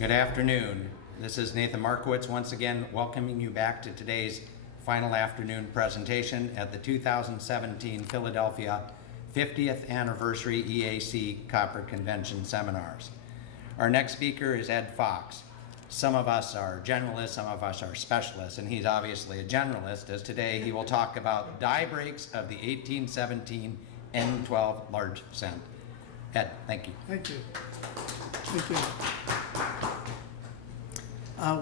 Good afternoon. This is Nathan Markowitz once again welcoming you back to today's final afternoon presentation at the 2017 Philadelphia 50th Anniversary EAC Convention Seminars. Our next speaker is Ed Fox. Some of us are generalists, some of us are specialists, and he's obviously a generalist, as today he will talk about die breaks of the 1817 N12 large cent. Ed, thank you. Thank you. Thank you.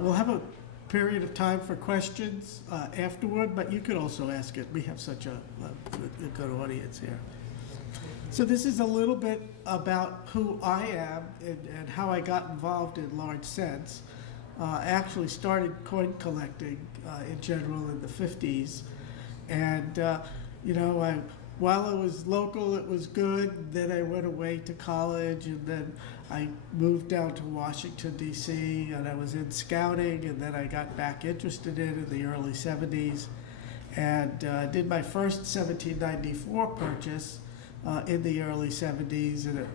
We'll have a period of time for questions afterward, but you could also ask it. We have such a good audience here. So this is a little bit about who I am and how I got involved in large cents. I actually started coin collecting in general in the 50s. And, while I was local, it was good. Then I went away to college, and then I moved down to Washington, D.C., and I was in scouting, and then I got back interested in the early 70s, and did my first 1794 purchase in the early 70s, and it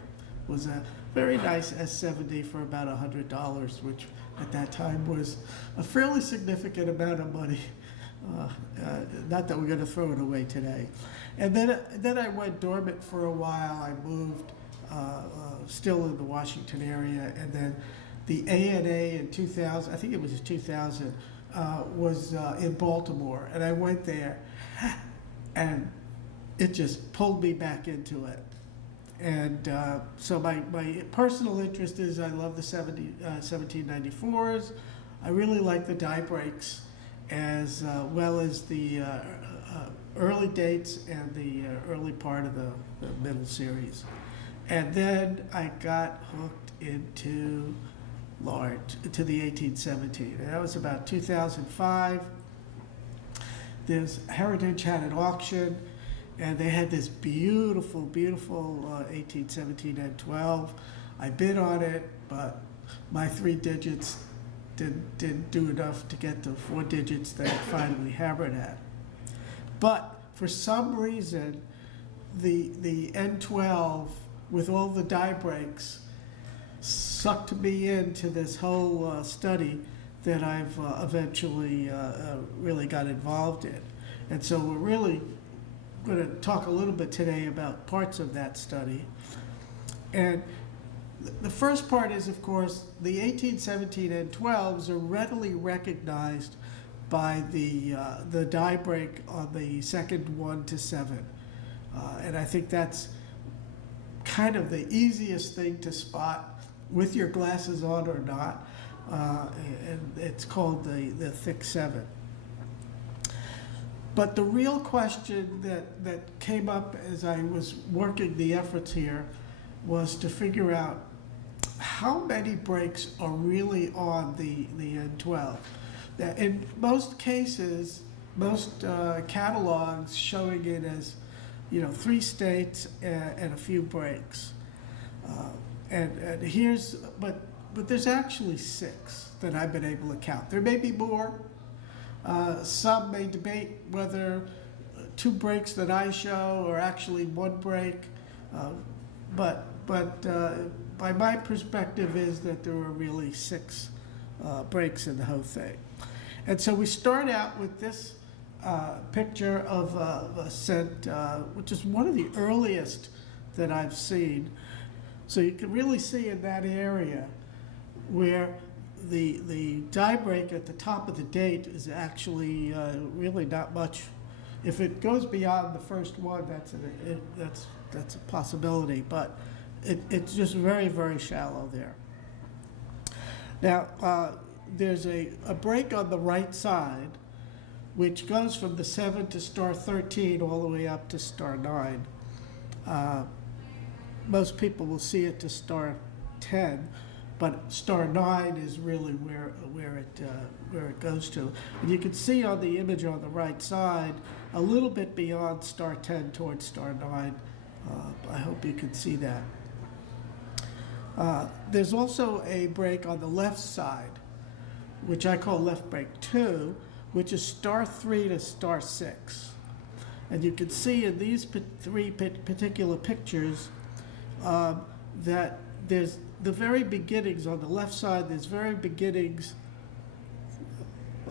was a very nice S70 for about $100, which at that time was a fairly significant amount of money. Not that we're going to throw it away today. And then I went dormant for a while. I moved still in the Washington area, and then the ANA in 2000, I think it was 2000, was in Baltimore, and I went there, and it just pulled me back into it. And so my personal interest is I love the 1794s. I really like the die breaks, as well as the early dates and the early part of the middle series. And then I got hooked into the 1817. And that was about 2005. Heritage had an auction, and they had this beautiful, beautiful 1817 N12. I bid on it, but my 3 digits didn't do enough to get the 4 digits that it finally hammered at. But for some reason, the N12, with all the die breaks, sucked me into this whole study that I've eventually really got involved in. And so we're really going to talk a little bit today about parts of that study. And the first part is, of course, the 1817 N12s are readily recognized by the die break on the second 1 to 7. And I think that's kind of the easiest thing to spot with your glasses on or not. And it's called the thick 7. But the real question that came up as I was working the efforts here was to figure out how many breaks are really on the N12. In most cases, most catalogs showing it as 3 states and a few breaks. And but there's actually 6 that I've been able to count. There may be more. Some may debate whether 2 breaks that I show are actually 1 break, but by my perspective is that there are really 6 breaks in the whole thing. And so we start out with this picture of a cent, which is one of the earliest that I've seen. So you can really see in that area where the die break at the top of the date is actually really not much. If it goes beyond the first one, that's a possibility, but it's just very, very shallow there. Now, there's a break on the right side, which goes from the 7 to star 13 all the way up to star 9. Most people will see it to star 10, but star 9 is really where it goes to. And you can see on the image on the right side a little bit beyond star 10 towards star 9. I hope you can see that. There's also a break on the left side, which I call left break 2, which is star 3 to star 6. And you can see in these 3 particular pictures that there's the very beginnings on the left side, there's very beginnings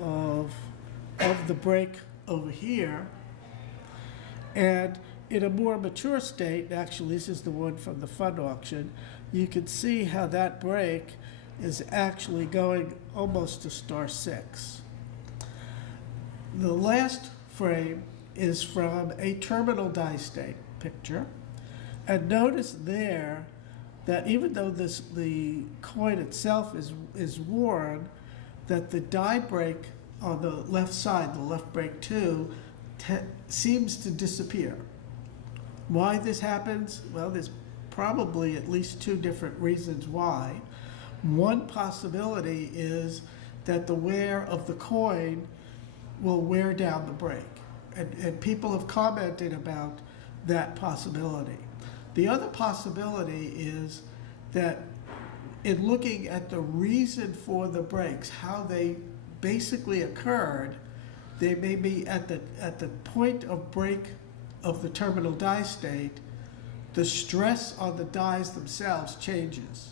of the break over here. And in a more mature state, actually this is the one from the fund auction, you can see how that break is actually going almost to star 6. The last frame is from a terminal die state picture. And notice there that even though the coin itself is worn, that the die break on the left side, the left break 2, seems to disappear. Why this happens? Well, there's probably at least 2 different reasons why. One possibility is that the wear of the coin will wear down the break. And people have commented about that possibility. The other possibility is that in looking at the reason for the breaks, how they basically occurred, they may be at the point of break of the terminal die state, the stress on the dies themselves changes.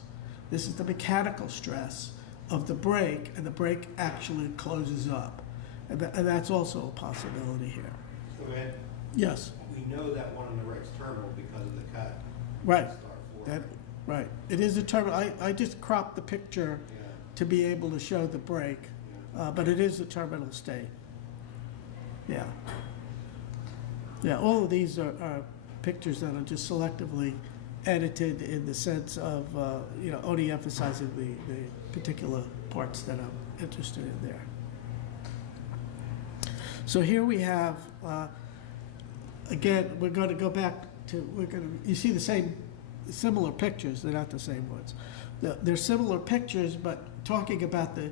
This is the mechanical stress of the break, and the break actually closes up. And that's also a possibility here. So Ed, Yes, we know that one on the right's terminal because of the cut. right. Star 4. That, right. It is a terminal. I just cropped the picture Yeah, to be able to show the break, yeah. but it is a terminal state. Yeah. Yeah, all of these are pictures that are just selectively edited in the sense of, only emphasizing the particular parts that I'm interested in there. So here we have, again, we're going to go back to, you see the similar pictures, they're not the same ones. They're similar pictures, but talking about the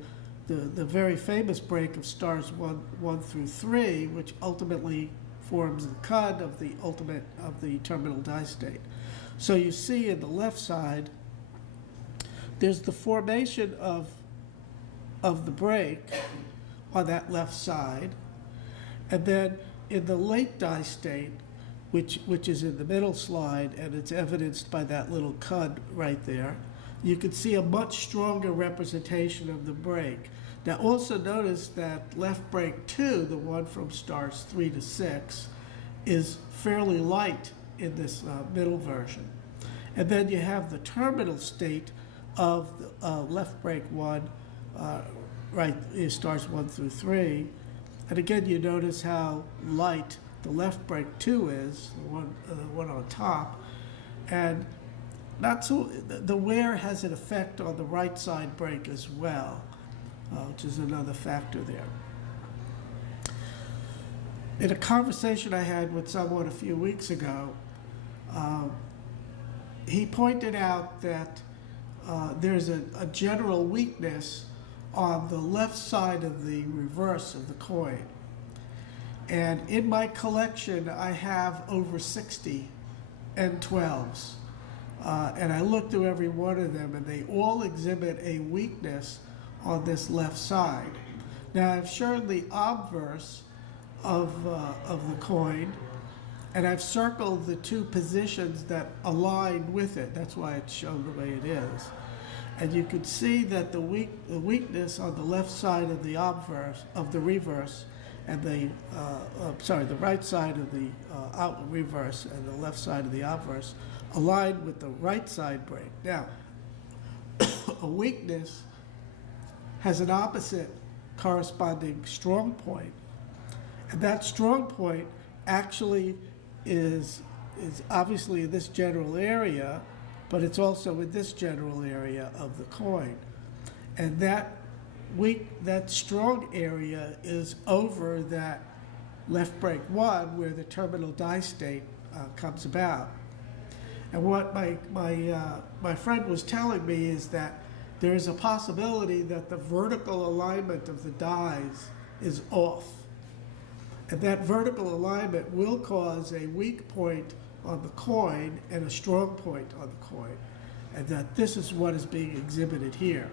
very famous break of stars 1 through 3, which ultimately forms the cud of the terminal die state. So you see in the left side, there's the formation of the break on that left side, and then in the late die state, which is in the middle slide, and it's evidenced by that little cud right there, you can see a much stronger representation of the break. Now also notice that left break 2, the one from stars 3 to 6, is fairly light in this middle version. And then you have the terminal state of left break 1, right, is stars 1 through 3. And again, you notice how light the left break 2 is, the one on top. And not so, the wear has an effect on the right side break as well, which is another factor there. In a conversation I had with someone a few weeks ago, he pointed out that there's a general weakness on the left side of the reverse of the coin. And in my collection, I have over 60 N12s. And I looked through every one of them, and they all exhibit a weakness on this left side. Now, I've shown the obverse of the coin, and I've circled the 2 positions that align with it. That's why it's shown the way it is. And you can see that the weakness on the left side of the obverse, of the reverse, and the right side of the reverse and the left side of the obverse align with the right side break. Now, a weakness has an opposite corresponding strong point, and that strong point actually is obviously in this general area, but it's also in this general area of the coin. And that strong area is over that left break 1 where the terminal die state comes about. And what my friend was telling me is that there is a possibility that the vertical alignment of the dies is off. And that vertical alignment will cause a weak point on the coin and a strong point on the coin. And that this is what is being exhibited here.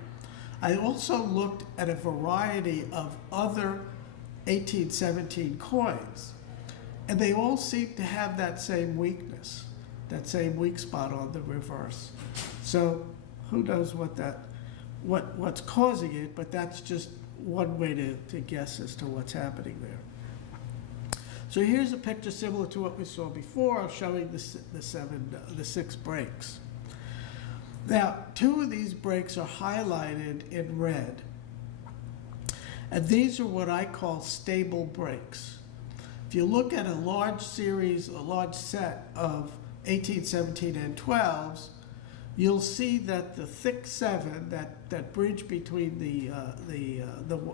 I also looked at a variety of other 1817 coins, and they all seem to have that same weakness, that same weak spot on the reverse. So who knows what's causing it, but that's just one way to guess as to what's happening there. So here's a picture similar to what we saw before, showing the 6 breaks. Now, 2 of these breaks are highlighted in red. And these are what I call stable breaks. If you look at a large series, a large set of 1817 N12s, you'll see that the thick 7, that bridge between the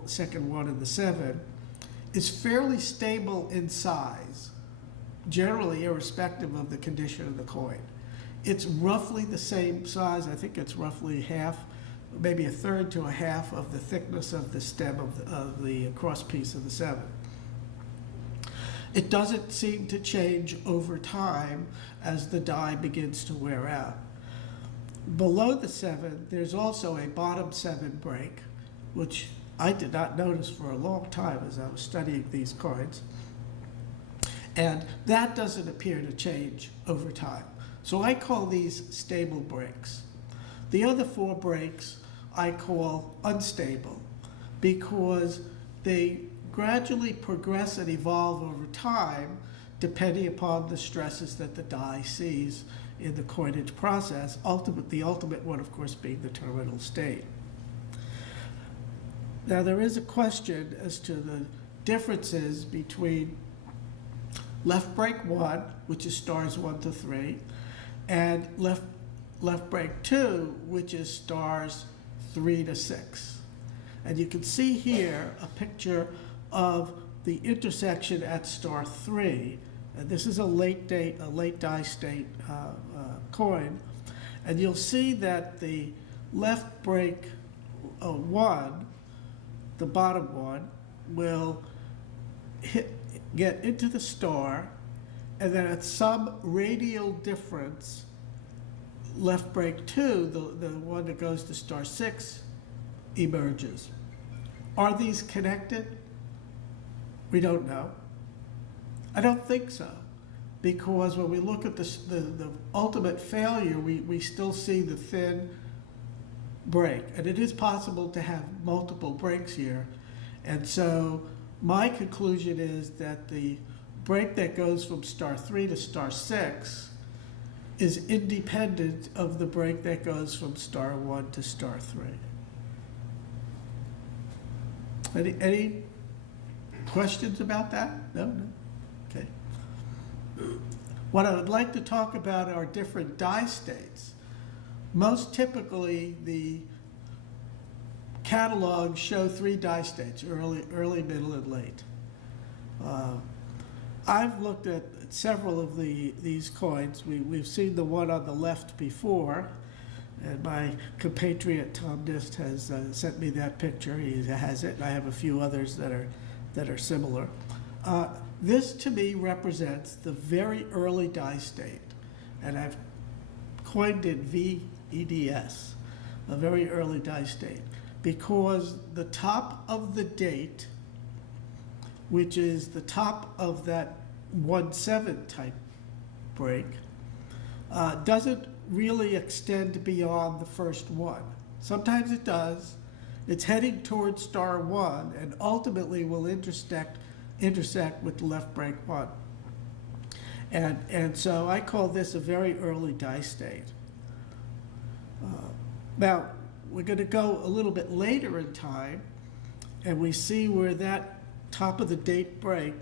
second 1 and the 7, is fairly stable in size, generally irrespective of the condition of the coin. It's roughly the same size. I think it's roughly half, maybe a third to a half of the thickness of the stem of the cross piece of the 7. It doesn't seem to change over time as the die begins to wear out. Below the 7, there's also a bottom 7 break, which I did not notice for a long time as I was studying these coins. And that doesn't appear to change over time. So I call these stable breaks. The other 4 breaks I call unstable because they gradually progress and evolve over time depending upon the stresses that the die sees in the coinage process, the ultimate one, of course, being the terminal state. Now, there is a question as to the differences between left break 1, which is stars 1 to 3, and left break 2, which is stars 3 to 6. And you can see here a picture of the intersection at star 3. And this is a late die state coin. And you'll see that the left break 1, the bottom one, will get into the star, and then at some radial difference, left break 2, the one that goes to star 6, emerges. Are these connected? We don't know. I don't think so, because when we look at the ultimate failure, we still see the thin break, and it is possible to have multiple breaks here. And so my conclusion is that the break that goes from star 3 to star 6 is independent of the break that goes from star 1 to star 3. Any questions about that? No? Okay. What I would like to talk about are different die states. Most typically, the catalogs show 3 die states, early, middle, and late. I've looked at several of these coins. We've seen the one on the left before, and my compatriot Tom Nist has sent me that picture. He has it, and I have a few others that are similar. This to me represents the very early die state, and I've coined it VEDS, a very early die state, because the top of the date, which is the top of that 1-7 type break, doesn't really extend beyond the first one. Sometimes it does. It's heading towards star 1 and ultimately will intersect with the left break 1. And so I call this a very early die state. Now, we're going to go a little bit later in time, and we see where that top of the date break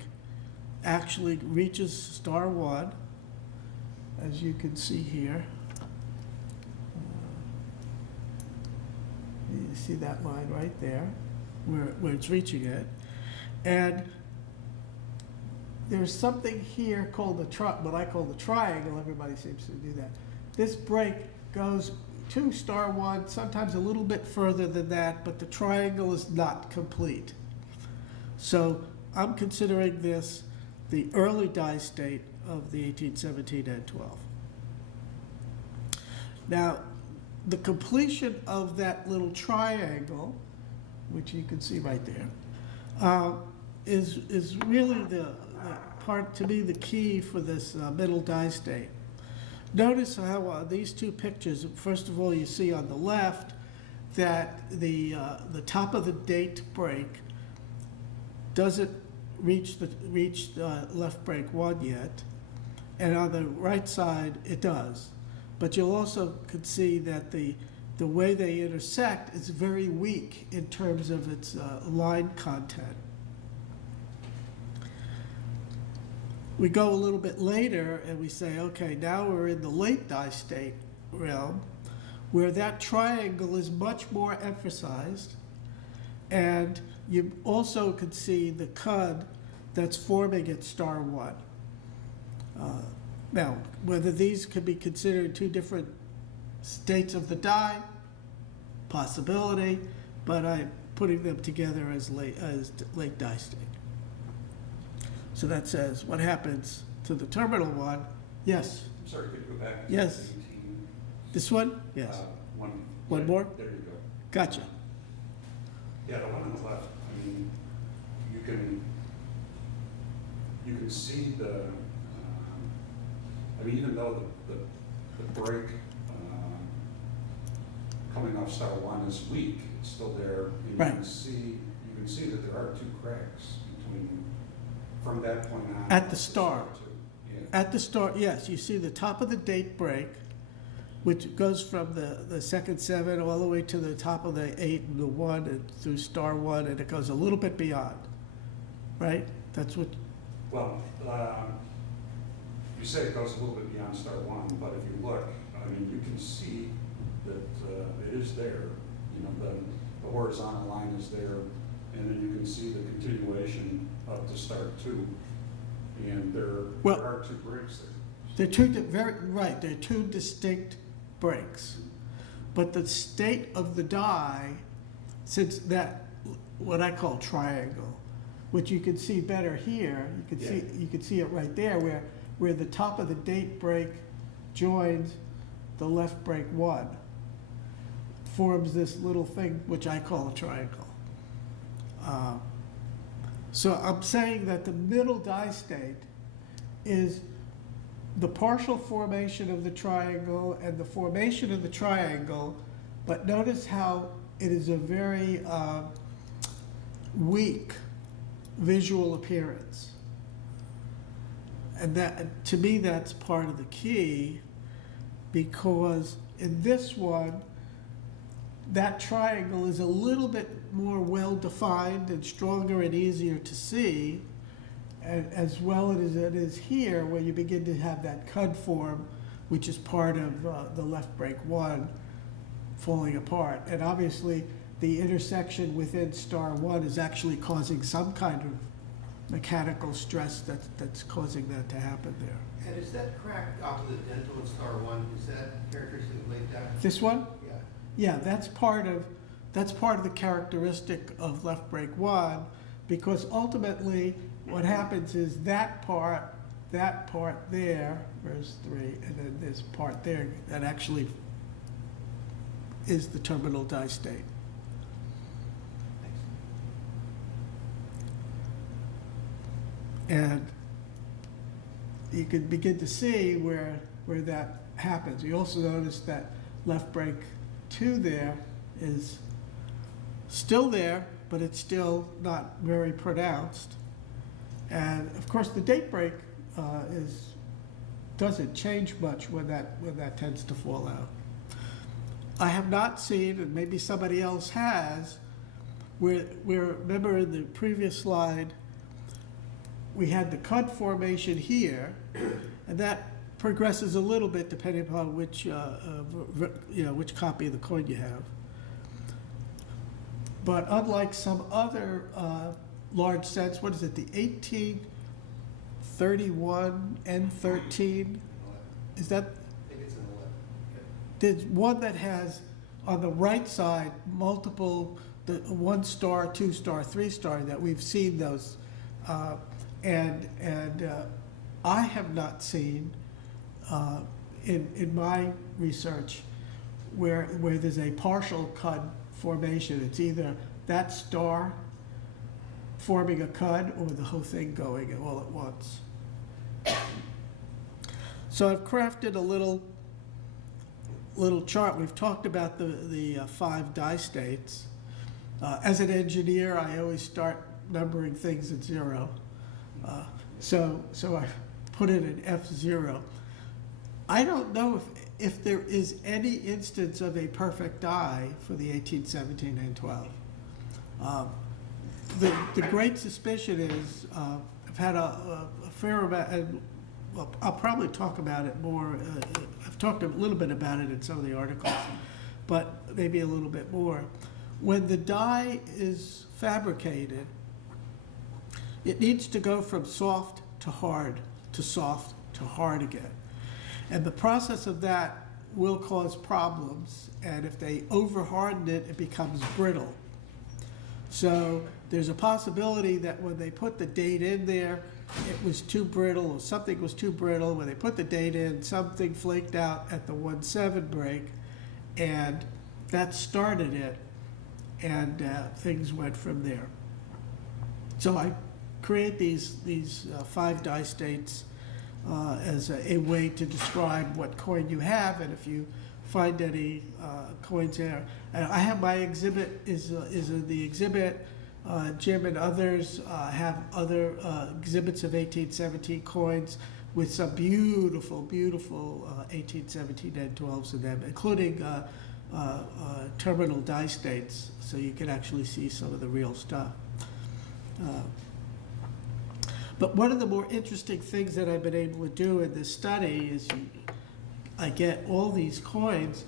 actually reaches star 1, as you can see here. You see that line right there, where it's reaching it. And there's something here called what I call the triangle. Everybody seems to do that. This break goes to star 1, sometimes a little bit further than that, but the triangle is not complete. So I'm considering this the early die state of the 1817 N12. Now, the completion of that little triangle, which you can see right there, is really the part, to me, the key for this middle die state. Notice how these two pictures, first of all, you see on the left that the top of the date break doesn't reach left brake 1 yet, and on the right side it does. But you'll also could see that the way they intersect is very weak in terms of its line content. We go a little bit later and we say, okay, now we're in the late die state realm, where that triangle is much more emphasized, and you also can see the cud that's forming at star 1. Now, whether these could be considered two different states of the die, possibility, but I'm putting them together as late die state. So that says what happens to the terminal one. Yes. I'm sorry, could you go back to Yes. 18? This one? Yes. One One more? There you go. Gotcha. Yeah, the one on the left, I mean, you can see the, I mean, even though the brake coming off star 1 is weak, it's still there. And Right. You can see that there are 2 cracks between, from that point on. At the star. Yeah. At the start, yes, you see the top of the date break, which goes from the second 7 all the way to the top of the 8 and the 1 and through star 1, and it goes a little bit beyond, right? That's what, Well, you say it goes a little bit beyond star 1, but if you look, I mean, you can see that it is there. You know, the horizontal line is there, and then you can see the continuation up to star 2. And there are 2 breaks there. they're two, they're two distinct breaks. But the state of the die, since that, what I call triangle, which you can see better here, you can see it right there, where the top of the date break joins the left brake 1, forms this little thing which I call a triangle. So I'm saying that the middle die state is the partial formation of the triangle and the formation of the triangle, but notice how it is a very weak visual appearance. And that, to me, that's part of the key, because in this one, that triangle is a little bit more well-defined and stronger and easier to see, and as well as it is here, where you begin to have that cud form, which is part of the left brake 1 falling apart. And obviously, the intersection within star 1 is actually causing some kind of mechanical stress that's causing that to happen there. And is that crack off of the dental in star 1, is that characteristic of late die? This one? Yeah. Yeah, that's part of the characteristic of left brake 1, because ultimately what happens is that part there, there's 3, and then this part there, that actually is the terminal die state. Thanks. And you can begin to see where that happens. You also notice that left brake 2 there is still there, but it's still not very pronounced. And of course, the date break doesn't change much when that tends to fall out. I have not seen, and maybe somebody else has, where remember in the previous slide, we had the cud formation here, and that progresses a little bit depending upon which which copy of the coin you have. But unlike some other large sets, what is it, the 1831 N13? Is that? I think it's an 11. There's one that has on the right side multiple, the 1 star, 2 star, 3 star, that we've seen those, and I have not seen in my research where there's a partial cud formation. It's either that star forming a cud or the whole thing going all at once. So I've crafted a little chart. We've talked about the 5 die states. As an engineer, I always start numbering things at 0. So I put it in F0. I don't know if there is any instance of a perfect die for the 1817 N12. The great suspicion is, I've had a fair amount, and well, I'll probably talk about it more. I've talked a little bit about it in some of the articles, but maybe a little bit more. When the die is fabricated, it needs to go from soft to hard to soft to hard again. And the process of that will cause problems, and if they over-harden it, it becomes brittle. So there's a possibility that when they put the date in there, it was too brittle, or something was too brittle. When they put the date in, something flaked out at the 1/7 break, and that started it, and things went from there. So I create these 5 die states as a way to describe what coin you have, and if you find any coins there. And I have my exhibit is in the exhibit. Jim and others have other exhibits of 1817 coins with some beautiful 1817 N12s in them, including terminal die states, so you can actually see some of the real stuff. But one of the more interesting things that I've been able to do in this study is I get all these coins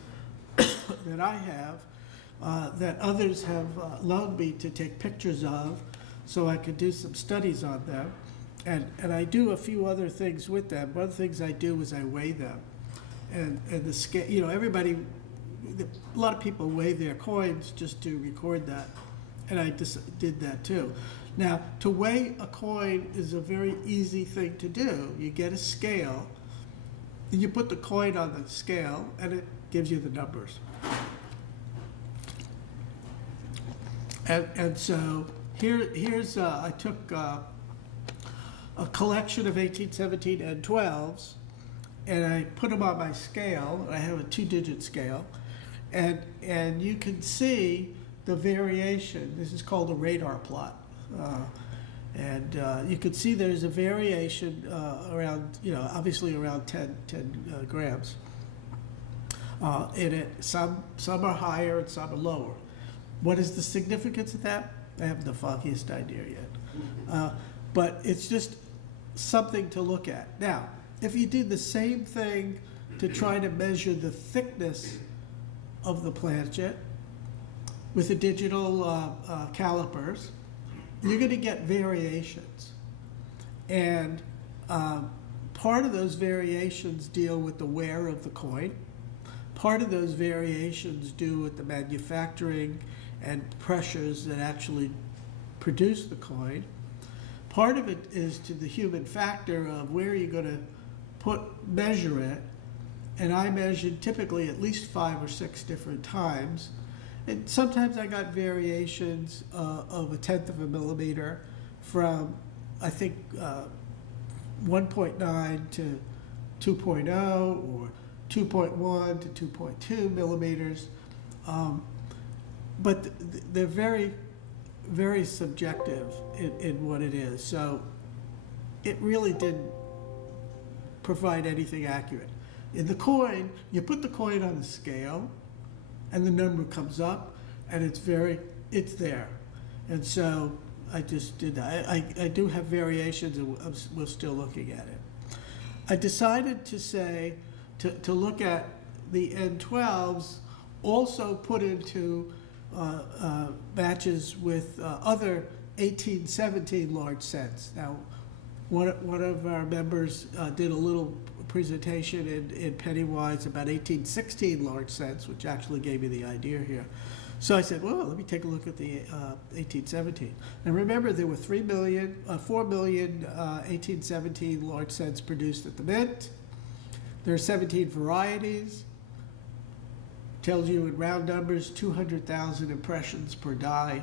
that I have that others have loaned me to take pictures of, so I could do some studies on them. And I do a few other things with them. One of the things I do is I weigh them. And the scale, you know, a lot of people weigh their coins just to record that. And I just did that too. Now, to weigh a coin is a very easy thing to do. You get a scale, and you put the coin on the scale, and it gives you the numbers. And so here's I took a collection of 1817 N12s, and I put them on my scale. I have a 2-digit scale, and you can see the variation. This is called a radar plot. You can see there's a variation around, obviously around 10 grams in it. Some are higher and some are lower. What is the significance of that? I haven't the foggiest idea yet. But it's just something to look at. Now, if you did the same thing to try to measure the thickness of the planchet with the digital calipers, you're going to get variations. And part of those variations deal with the wear of the coin. Part of those variations do with the manufacturing and pressures that actually produce the coin. Part of it is to the human factor of where you're going to measure it. And I measured typically at least 5 or 6 different times. And sometimes I got variations of 1/10 of a millimeter from, I think, 1.9 to 2.0 or 2.1 to 2.2 millimeters. But they're very, very subjective in what it is. So it really didn't provide anything accurate. In the coin, you put the coin on the scale, and the number comes up, and it's there. And so I just did that. I do have variations, and we're still looking at it. I decided to say, to look at the N12s, also put into matches with other 1817 large cents. Now, one of our members did a little presentation in Pennywise about 1816 large cents, which actually gave me the idea here. So I said, well, let me take a look at the 1817. And remember, there were 4 million 1817 large cents produced at the Mint. There are 17 varieties. Tells you in round numbers, 200,000 impressions per die,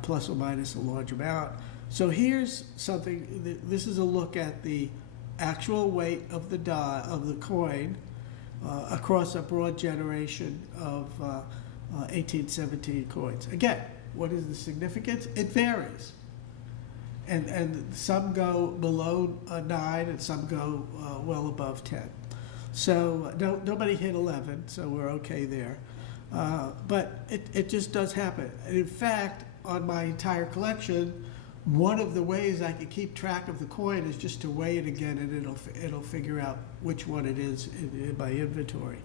plus or minus a large amount. So here's something, this is a look at the actual weight of the of the coin across a broad generation of 1817 coins. Again, what is the significance? It varies. And some go below 9 and some go well above 10. So nobody hit 11, so we're okay there. But it just does happen. And in fact, on my entire collection, one of the ways I can keep track of the coin is just to weigh it again, and it'll figure out which one it is in my inventory.